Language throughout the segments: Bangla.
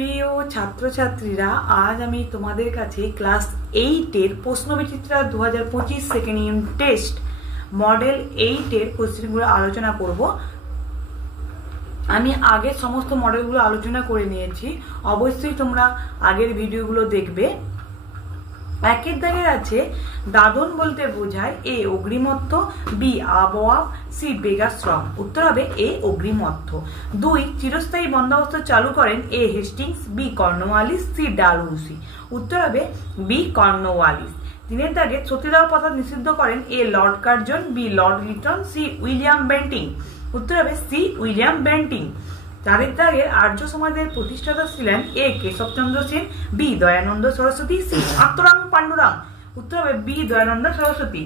প্রিয় ছাত্রছাত্রীরা, আজ আমি তোমাদের কাছে ক্লাস 8 এর প্রশ্নবিচিত্রা 2025 সেকেন্ড ইউনিট টেস্ট মডেল 8 এর কোশ্চেনগুলো আলোচনা করব। আমি আগের সমস্ত মডেলগুলো আলোচনা করে নিয়েছি, অবশ্যই তোমরা আগের ভিডিওগুলো দেখবে। একের দাগে আছে দাদন বলতে বোঝায় এ অগ্রিমত্ব, বি আবহাওয়া, সি বেগাশ্রম। উত্তর হবে এ অগ্রিমত্ব। 2 চিরস্থায়ী বন্দোবস্ত চালু করেন A Hastings, B Cornwallis, C Dalhousie. উত্তর হবে বি কর্নওয়ালিস। 3 দাগে সতীদাহ প্রথা নিষিদ্ধ করেন A Lord Curzon, B Lord Lytton, C William Bentinck. উত্তর হবে সি উইলিয়াম বেন্টিং। 4 দাগে আর্য সমাজের প্রতিষ্ঠাতা ছিলেন এ কেশবচন্দ্র সেন, বি দয়ানন্দ সরস্বতী, সি আত্মরাং পাণ্ডুরাং। উত্তর হবে বি দয়ানন্দ সরস্বতী।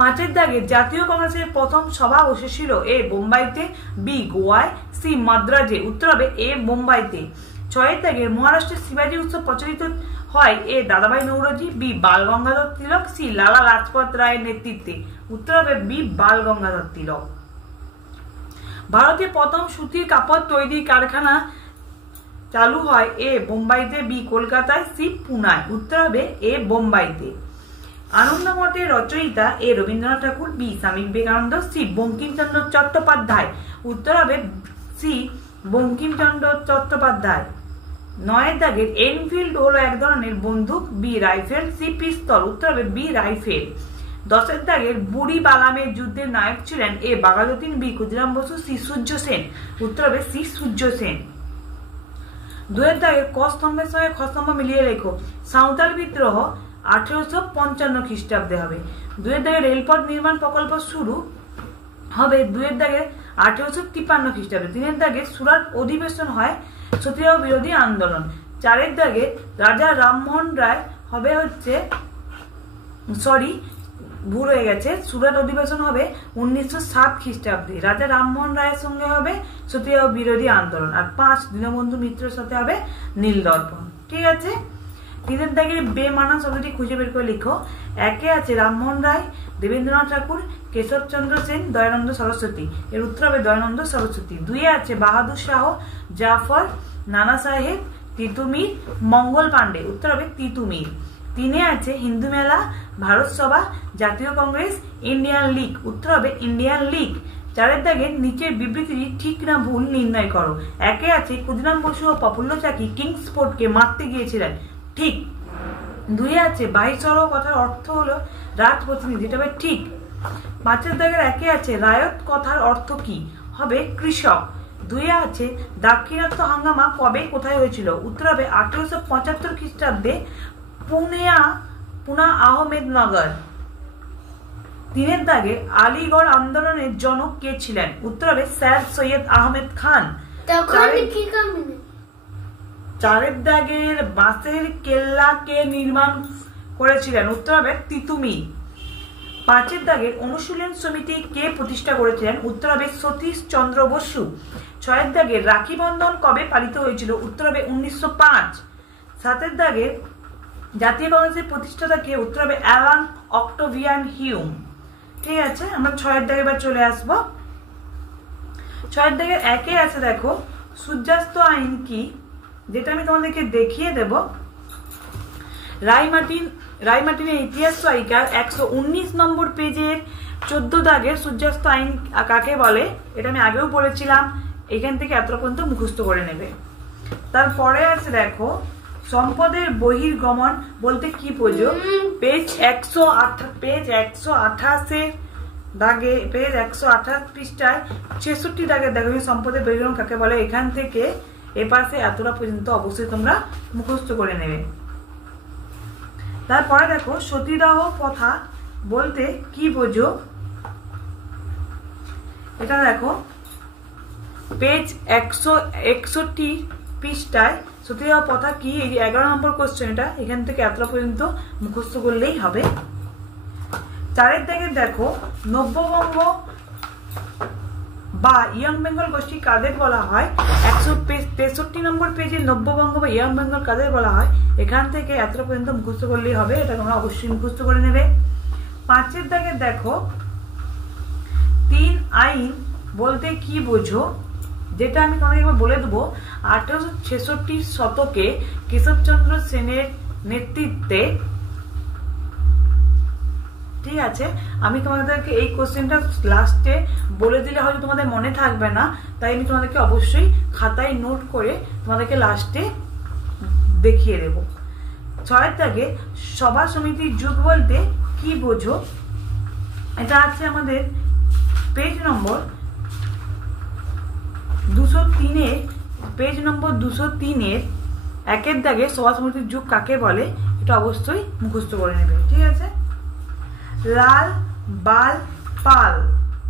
5 দাগে জাতীয় কংগ্রেসের প্রথম সভা বসেছিল এ বোম্বাইতে, বি গোয়ায়, সি মাদ্রাজে। উত্তর হবে এ বোম্বাইতে। 6 দাগে মহারাষ্ট্রের শিবাজী উৎসব প্রচলিত হয় এ দাদাভাই নৌরোজি, বি বাল গঙ্গাধর তিলক, সি লালা লাজপত রায়ের নেতৃত্বে। উত্তর হবে বি বাল গঙ্গাধর তিলক। ভারতে প্রথম সুতির কাপড় তৈরি কারখানা চালু হয় এ বোম্বাইতে, বি কলকাতায়, সি পুনায়। উত্তর হবে এ বোম্বাইতে। আনন্দ মঠের রচয়িতা এ রবীন্দ্রনাথ ঠাকুর, বি স্বামী বিবেকানন্দ, সি বঙ্কিমচন্দ্র চট্টোপাধ্যায়। উত্তর হবে সি বঙ্কিমচন্দ্র চট্টোপাধ্যায়। 9 দাগের এনফিল্ড হলো এক ধরনের বন্দুক, বি রাইফেল, সি পিস্তল। উত্তর হবে বি রাইফেল। 10 দাগের বুড়ি বালামের যুদ্ধের নায়ক ছিলেন এ বাঘাযতীন, বি ক্ষুদিরাম বসু, সি সূর্য সেন। উত্তর হবে সি সূর্য সেন। 2 দাগের ক স্তম্ভের সঙ্গে খ স্তম্ভ মিলিয়ে লেখো। সাঁওতাল বিদ্রোহ 1855 খ্রিস্টাব্দে হবে। 2 দাগের রেলপথ নির্মাণ প্রকল্প শুরু হবে 2 দাগের 1853 খ্রিস্টাব্দে। 3 দাগে সুরাট অধিবেশন হয় সতীদাহ বিরোধী আন্দোলন। 4 দাগে রাজা রামমোহন রায় হবে ভুল হয়ে গেছে, সুরাট অধিবেশন হবে 1907 খ্রিস্টাব্দে। রাজা রামমোহন রায়ের সঙ্গে হবে সতীদাহ বিরোধী আন্দোলন। আর 5 দীনবন্ধু মিত্রের সাথে হবে নীলদর্পণ। ঠিক আছে। 3 দাগের বেমানান শব্দটি খুঁজে বের করে লিখো। 1 আছে রামমোহন রায়, দেবেন্দ্রনাথ ঠাকুর, কেশবচন্দ্র সেন, দয়ানন্দ সরস্বতী। এর উত্তর হবে দয়ানন্দ সরস্বতী। 2 আছে বাহাদুর শাহ, জাফর, নানা সাহেব, তিতুমির, মঙ্গল পান্ডে। উত্তর হবে তিতুমির। 3 আছে হিন্দু মেলা, ভারত সভা, জাতীয় কংগ্রেস, ইন্ডিয়ান লীগ। উত্তর হবে ইন্ডিয়ান লীগ। 4 দাগের নিচের বিবৃতিটি ঠিক না ভুল নির্ণয় করো। 1 আছে ক্ষুদিরাম বসু ও প্রফুল্ল চাকি কিংসফোর্ডকে মারতে গিয়েছিলেন, ঠিক। 2 আছে ভাইসরহ কথার অর্থ হলো রাজপ্রতিনিধি, এটা হবে ঠিক। 5 দাগের 1 আছে রায়ত কথার অর্থ কি, হবে কৃষক। 2 আছে দাক্ষিণাত্য হাঙ্গামা কবে কোথায় হয়েছিল। উত্তর হবে 1875 খ্রিস্টাব্দে পুনা আহমেদনগর। 3 দাগে আলিগড় আন্দোলনের জনক কে ছিলেন। উত্তর হবে স্যার সৈয়দ আহমেদ খান। 4 দাগের বাঁশের কেল্লা কে নির্মাণ করেছিলেন। উত্তর হবে তিতুমির। 5 দাগের অনুশীলন সমিতি কে প্রতিষ্ঠা করেছিলেন। উত্তর হবে সতীশ চন্দ্র বসু। 6 দাগের রাখি বন্ধন কবে পালিত হয়েছিল। উত্তর হবে 1905। 7 দাগের জাতীয় কংগ্রেসের প্রতিষ্ঠাতা কে। উত্তর হবে অ্যালান অক্টোভিয়ান হিউম। ঠিক আছে, আমরা 6 দাগে এবার চলে আসবো। 6 দাগের 1 আছে দেখো সূর্যাস্ত আইন কি, যেটা আমি তোমাদেরকে দেখিয়ে দেব। রায়মার্টিনের ইতিহাস সহায়িকার 119 নম্বর পেজের 14 দাগের সূর্যাস্ত আইন কাকে বলে, এটা আমি আগেও বলেছিলাম। এখান থেকে এতটা পর্যন্ত মুখস্থ করে নেবে। তারপরে আছে দেখো সম্পদের বহির্গমন বলতে কি বোঝো। পেজ 128 দাগে, পেজ 128 পৃষ্ঠায় 66 দাগে দেখো সম্পদের বহির্গমন কাকে বলে। এখান থেকে এপাশে এতটা পর্যন্ত অবশ্যই তোমরা মুখস্থ করে নেবে। তারপরে দেখো সতীদাহ প্রথা বলতে কি বোঝো, এটা দেখো পেজ 161 পৃষ্ঠায় সতীদাহ প্রথা কি, এই 11 নম্বর কোশ্চেন, এটা এখান থেকে এতটা পর্যন্ত মুখস্থ করলেই হবে। 4 দাগে দেখো নব্যবঙ্গ বা ইয়ং বেঙ্গল গোষ্ঠী কাদের বলা হয়। 163 নম্বর পেজে নব্যবঙ্গ বা ইয়ং বেঙ্গল কাদের বলা হয়, এখান থেকে এতটা পর্যন্ত মুখস্থ করলেই হবে। এটা তোমরা অবশ্যই মুখস্থ করে নেবে। 5 দাগে দেখো 3 আইন বলতে কি বোঝো, যেটা আমি তোমাকে একবার বলে দেবো। 1866 শতকে কেশবচন্দ্র সেনের নেতৃত্বে, ঠিক আছে। আমি তোমাদেরকে এই কোশ্চেনটা লাস্টে বলে দিলে হয়তো তোমাদের মনে থাকবে না, তাই আমি তোমাদেরকে অবশ্যই খাতায় নোট করে তোমাদেরকে লাস্টে দেখিয়ে দেব। 6 দাগে সভা সমিতির যুগ বলতে কি বোঝো? এটা আছে আমাদের পেজ নম্বর 203 পেজ নম্বর 203 1 দাগে সভা সমিতির যুগ কাকে বলে? এটা অবশ্যই মুখস্থ করে নেবে, ঠিক আছে। লাল বাল পাল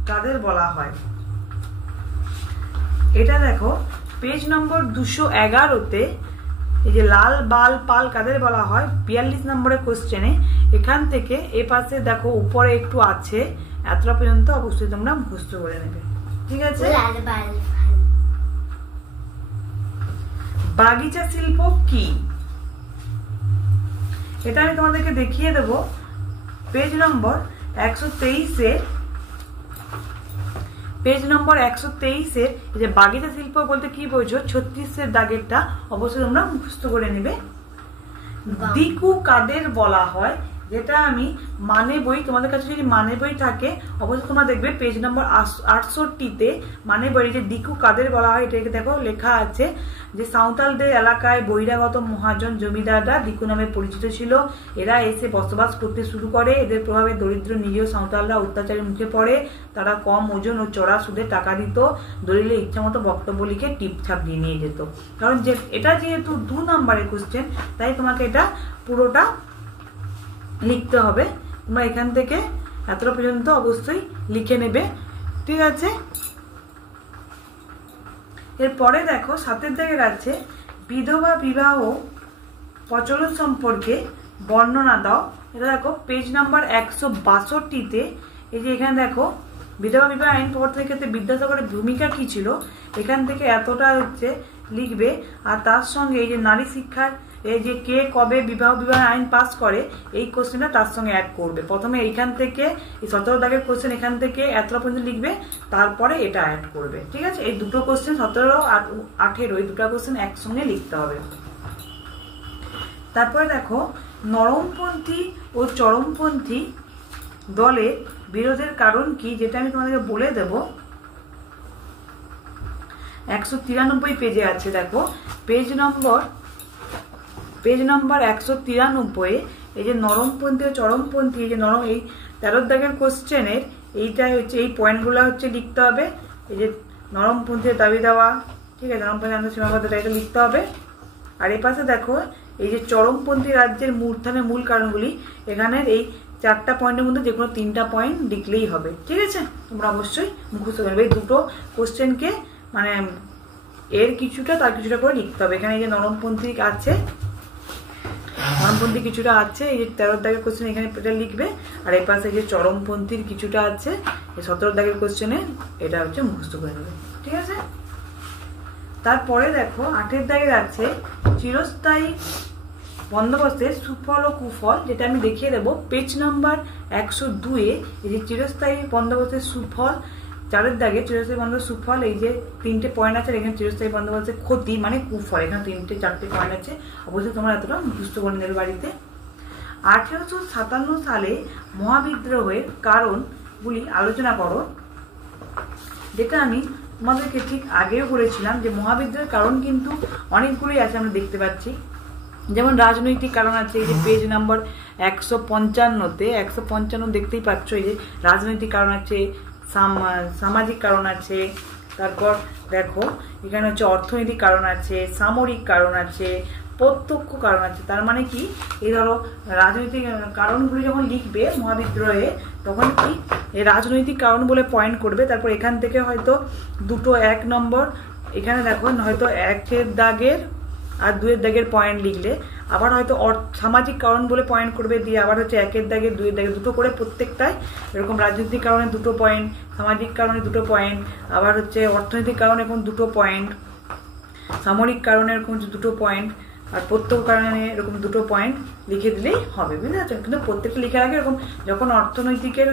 কাদের বলা হয়? এটা দেখো পেজ নম্বর 211-তে এই যে লাল বাল পাল কাদের বলা হয় 42 নম্বরের কোশ্চেনে, এখান থেকে এ পাশে দেখো উপরে একটু আছে, এতটা পর্যন্ত অবশ্যই তোমরা মুখস্থ করে নেবে, ঠিক আছে। বাগিচা শিল্প কি? এটা আমি তোমাদেরকে দেখিয়ে দেব পেজ নম্বর 123-এ, পেজ নম্বর 123-এর এই যে বাগিচা শিল্প বলতে কি বোঝো 36-এর দাগেরটা অবশ্যই তোমরা মুখস্থ করে নেবে। দিকু কাদের বলা হয়? যেটা আমি মানে বই, তোমাদের কাছে যদি মানে বই থাকে অবশ্যই তোমরা দেখবে পেজ নম্বর 68-তে মানে বই যে দিকু কাদের বলা হয় এটাকে দেখো লেখা আছে যে সাঁওতালদের এলাকায় বহিরাগত মহাজন জমিদাররা দিকু নামে পরিচিত ছিল। এরা এসে বসবাস করতে শুরু করে। এদের প্রভাবে দরিদ্র নিরীহ সাঁওতালরা অত্যাচারের মুখে পড়ে। তারা কম ওজন ও চড়া সুদে টাকা দিত, দলিলে ইচ্ছামতো বক্তব্য লিখে টিপছাপ দিয়ে নিয়ে যেত। কারণ যে এটা যেহেতু 2 নম্বরের কোশ্চেন, তাই তোমাকে এটা পুরোটা লিখতে হবে। তোমরা এখান থেকে এতটা পর্যন্ত অবশ্যই লিখে নেবে, ঠিক আছে। এরপরে দেখো 7 দাগের আছে বিধবা বিবাহ প্রচলন সম্পর্কে বর্ণনা দাও। এটা দেখো পেজ নাম্বার 162-তে এই যে এখানে দেখো বিধবা বিবাহ আইন প্রবর্তনের ক্ষেত্রে বিদ্যাসাগরের ভূমিকা কি ছিল, এখান থেকে এতটা হচ্ছে লিখবে। আর তার সঙ্গে এই যে নারী শিক্ষার এই যে কে কবে বিবাহ আইন পাস করে এই কোশ্চেনটা তার সঙ্গে অ্যাড করবে। প্রথমে এইখান থেকে এই 17 দাগের কোশ্চেন এখান থেকে এতটা পর্যন্ত লিখবে, তারপরে এটা অ্যাড করবে, ঠিক আছে। এই দুটো কোশ্চেন 17 আর 18 এই দুটো কোশ্চেন একসঙ্গে লিখতে হবে। তারপরে দেখো নরমপন্থী ও চরমপন্থী দলের বিরোধের কারণ কি, যেটা আমি তোমাদেরকে বলে দেব। 193 পেজে আছে, দেখো পেজ নম্বর 193 এই যে নরমপন্থী ও চরমপন্থী, এই যে নরম এই 13 দাগের কোশ্চেনের এইটা হচ্ছে এই পয়েন্টগুলো হচ্ছে লিখতে হবে। এই যে নরমপন্থীর দাবি দেওয়া, ঠিক আছে, নরমপন্থী সীমাবদ্ধতা এটা লিখতে হবে। আর এই পাশে দেখো এই যে চরমপন্থী রাজ্যের উত্থানের মূল কারণগুলি, এখানের এই 4টা পয়েন্টের মধ্যে যে কোনো 3টা পয়েন্ট লিখলেই হবে, ঠিক আছে। তোমরা অবশ্যই মুখস্থ করবে। এই দুটো কোশ্চেনকে মানে এর কিছুটা তার কিছুটা করে লিখতে হবে। এখানে এই যে নরমপন্থী আছে, নরমপন্থী কিছুটা আছে, এই যে 13 দাগের কোশ্চেন এখানে এটা লিখবে। আর এই পাশে যে চরমপন্থীর কিছুটা আছে এই 17 দাগের কোশ্চেনে এটা হচ্ছে মুখস্থ করে নেবে, ঠিক আছে। তারপরে দেখো 8 দাগের আছে চিরস্থায়ী বন্দোবস্তের সুফল ও কুফল, যেটা আমি দেখিয়ে দেবো পেজ নাম্বার 102-এ। এই যে চিরস্থায়ী বন্দোবস্তের সুফল 4 দাগে চিরস্থায়ী বন্দোবস্তের সুফল, এই যে 3টে পয়েন্ট আছে। এখানে চিরস্থায়ী বন্দোবস্তের ক্ষতি মানে কুফল, এখানে 3-4টে পয়েন্ট আছে। অবশ্যই তোমরা এতটা মুখস্থ করে নেবে বাড়িতে। 1857 সালে মহাবিদ্রোহের কারণগুলি আলোচনা করো, যেটা আমি তোমাদেরকে ঠিক আগেও বলেছিলাম যে মহাবিদ্রোহের কারণ কিন্তু অনেকগুলোই আছে, আমরা দেখতে পাচ্ছি। যেমন রাজনৈতিক কারণ আছে, এই যে পেজ নাম্বার 155-তে 155 দেখতেই পাচ্ছ। এই যে রাজনৈতিক কারণ আছে, সামাজিক কারণ আছে, তারপর দেখো এখানে হচ্ছে অর্থনৈতিক কারণ আছে, সামরিক কারণ আছে, প্রত্যক্ষ কারণ আছে। তার মানে কি, এই ধরো রাজনৈতিক কারণগুলি যখন লিখবে মহাবিদ্রোহে তখন কি এই রাজনৈতিক কারণ বলে পয়েন্ট করবে। তারপর এখান থেকে হয়তো দুটো 1 নম্বর এখানে দেখো হয়তো 1 দাগের আর 2 দাগের পয়েন্ট লিখলে, আবার হয়তো সামাজিক কারণ বলে পয়েন্ট করবে, দিয়ে আবার হচ্ছে 1 দাগে 2 দাগে দুটো করে প্রত্যেকটাই এরকম রাজনৈতিক কারণে 2টো পয়েন্ট, সামাজিক কারণে 2টো পয়েন্ট, আবার হচ্ছে অর্থনৈতিক কারণে এখন 2টো পয়েন্ট, সামরিক কারণে এরকম 2টো পয়েন্ট, আর প্রত্যেক কারণে এরকম 2টো পয়েন্ট লিখে দিলেই হবে, বুঝতে পারছেন? কিন্তু প্রত্যেকটা লিখার আগে এরকম যখন অর্থনৈতিকের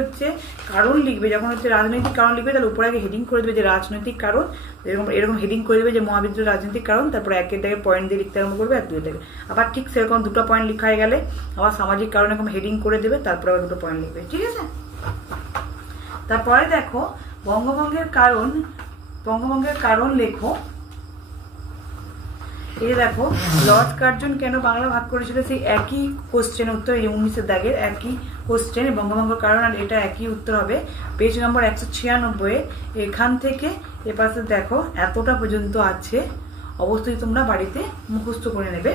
কারণ লিখবে, যখন রাজনৈতিক কারণ লিখবে, তাহলে উপরে আগে হেডিং করে দেবে যে রাজনৈতিক কারণ, এরকম হেডিং করে দেবে যে মহাবিদ্যালয়ের রাজনৈতিক কারণ, তারপরে 1 দাগে পয়েন্ট দিয়ে লিখতে আরম্ভ করবে আর 2 দাগে আবার ঠিক সেরকম 2টো পয়েন্ট লিখা হয়ে গেলে আবার সামাজিক কারণ এরকম হেডিং করে দেবে, তারপরে আবার 2টো পয়েন্ট লিখবে, ঠিক আছে? তারপরে দেখো বঙ্গভঙ্গের কারণ লেখো। এই যে দেখো লর্ড কার্জন কেন বাংলা ভাগ করেছিল, সেই একই কোশ্চেন উত্তর, এই 19 দাগের একই কোশ্চেন, বঙ্গভঙ্গের কারণ, আর এটা একই উত্তর হবে পেজ নম্বর 196। এখান থেকে এ পাশে দেখো এতটা পর্যন্ত আছে, অবশ্যই তোমরা বাড়িতে মুখস্থ করে নেবে।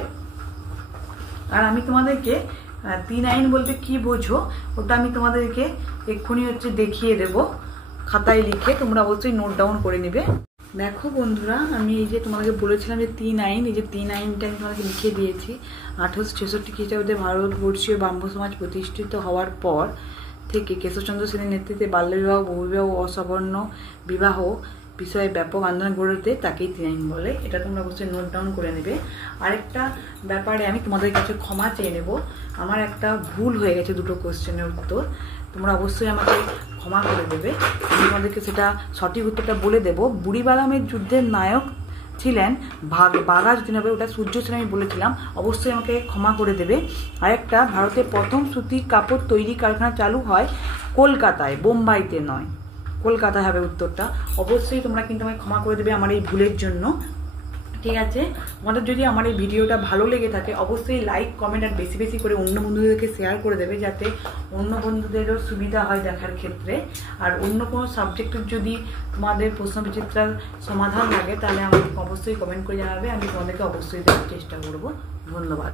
আর আমি তোমাদেরকে 3 আইন বলতে কি বোঝো ওটা আমি তোমাদেরকে এক্ষুনি দেখিয়ে দেব খাতায় লিখে, তোমরা অবশ্যই নোট ডাউন করে নেবে। দেখো বন্ধুরা, আমি এই যে তোমাদেরকে বলেছিলাম যে 3 আইন, এই যে 3 আইনটা আমি তোমাদেরকে লিখে দিয়েছি। 1866 খ্রিস্টাব্দে ভারতবর্ষীয় ব্রাহ্ম সমাজ প্রতিষ্ঠিত হওয়ার পর থেকে কেশবচন্দ্র সেনের নেতৃত্বে বাল্যবিবাহ, বহুবিবাহ ও অসবর্ণ বিবাহ বিষয়ে ব্যাপক আন্দোলন গড়ে ওঠে, তাকেই 3 আইন বলে। এটা তোমরা অবশ্যই নোট ডাউন করে নেবে। আরেকটা ব্যাপারে আমি তোমাদের কাছে ক্ষমা চেয়ে নেব, আমার একটা ভুল হয়ে গেছে 2টো কোশ্চেনের উত্তর, তোমরা অবশ্যই আমাকে ক্ষমা করে দেবে। আমি তোমাদেরকে সেটা সঠিক উত্তরটা বলে দেব। বুড়িবালামের যুদ্ধের নায়ক ছিলেন বাঘা যতীন্দ্র, ওটা সূর্য সেন আমি বলেছিলাম, অবশ্যই আমাকে ক্ষমা করে দেবে। আরেকটা, ভারতের প্রথম সুতির কাপড় তৈরি কারখানা চালু হয় কলকাতায়, বোম্বাইতে নয়, কলকাতায় হবে উত্তরটা। অবশ্যই তোমরা কিন্তু আমাকে ক্ষমা করে দেবে আমার এই ভুলের জন্য, ঠিক আছে? তোমাদের যদি আমার এই ভিডিওটা ভালো লেগে থাকে অবশ্যই লাইক, কমেন্ট আর বেশি বেশি করে অন্য বন্ধুদেরকে শেয়ার করে দেবে, যাতে অন্য বন্ধুদেরও সুবিধা হয় দেখার ক্ষেত্রে। আর অন্য কোনো সাবজেক্টের যদি তোমাদের প্রশ্নবিচিত্রার সমাধান লাগে তাহলে আমাকে অবশ্যই কমেন্ট করে জানাবে, আমি তোমাদেরকে অবশ্যই দেওয়ার চেষ্টা করব। ধন্যবাদ।